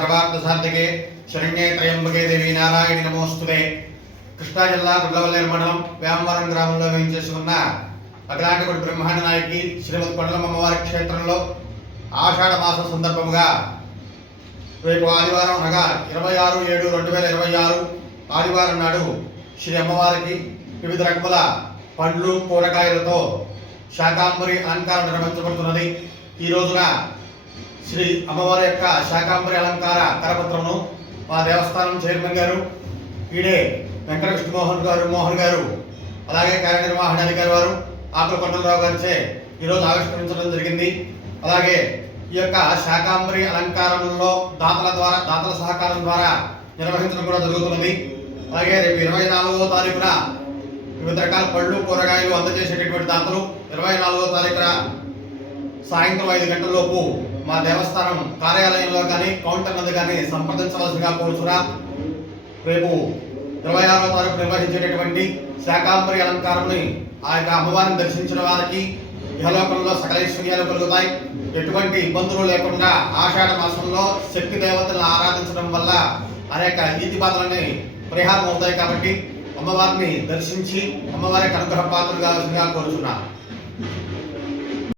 సర్వార్థ సాధకే శరణ్యే త్రయంబకే దేవి నారాయణి నమోస్తుతే. కృష్ణా జిల్లా గుడ్లవల్లేరు మండలం వ్యామవరం గ్రామంలో వేయించేసుకున్న అఖిలాండకోటి బ్రహ్మాండ నాయకి శ్రీమతి కొండలమ్మ అమ్మవారి క్షేత్రంలో ఆషాఢ మాసం సందర్భముగా రేపు ఆదివారం అనగా 26/7/2026 ఆదివారం నాడు శ్రీ అమ్మవారికి వివిధ రకముల పండ్లు కూరగాయలతో శాకాంబరి అలంకారం నిర్వహించబడుతున్నది. ఈ రోజున శ్రీ అమ్మవారి యొక్క శాకాంబరి అలంకార కరపత్రమును మా దేవస్థానం చైర్మన్ గారు ఈడే వెంకట మోహన్ గారు అలాగే కార్యనిర్వహణాధికారి వారు ఆకుల కొండలరావు గారిచే ఈరోజు ఆవిష్కరించడం జరిగింది. అలాగే ఈ యొక్క శాకాంబరి అలంకారంలో దాతల సహకారం ద్వారా నిర్వహించడం కూడా జరుగుతున్నది. అలాగే రేపు 24వ తారీఖున వివిధ రకాల పళ్ళు కూరగాయలు అందజేసేటటువంటి దాతలు 24వ తారీఖున సాయంత్రం 5 గంటలలోపు మా దేవస్థానం కార్యాలయంలో కానీ కౌంటర్ నందు కానీ సంప్రదించవలసిగా కోరుచున్నా. రేపు 26వ తారీఖు నిర్వహించేటటువంటి శాకాంబరి అలంకారాన్ని ఆ యొక్క అమ్మవారిని దర్శించిన వారికి ఇహలోకంలో సకల ఐశ్వర్యాలు కలుగుతాయి. ఎటువంటి ఇబ్బందులు లేకుండా ఆషాఢ మాసంలో శక్తి దేవతలను ఆరాధించడం వల్ల అనేక ఈతి బాధలన్నీ పరిహారం అవుతాయి. కాబట్టి అమ్మవారిని దర్శించి అమ్మవారికి అనుగ్రహ పాత్రలు కావాల్సిందిగా కోరుచున్నాను.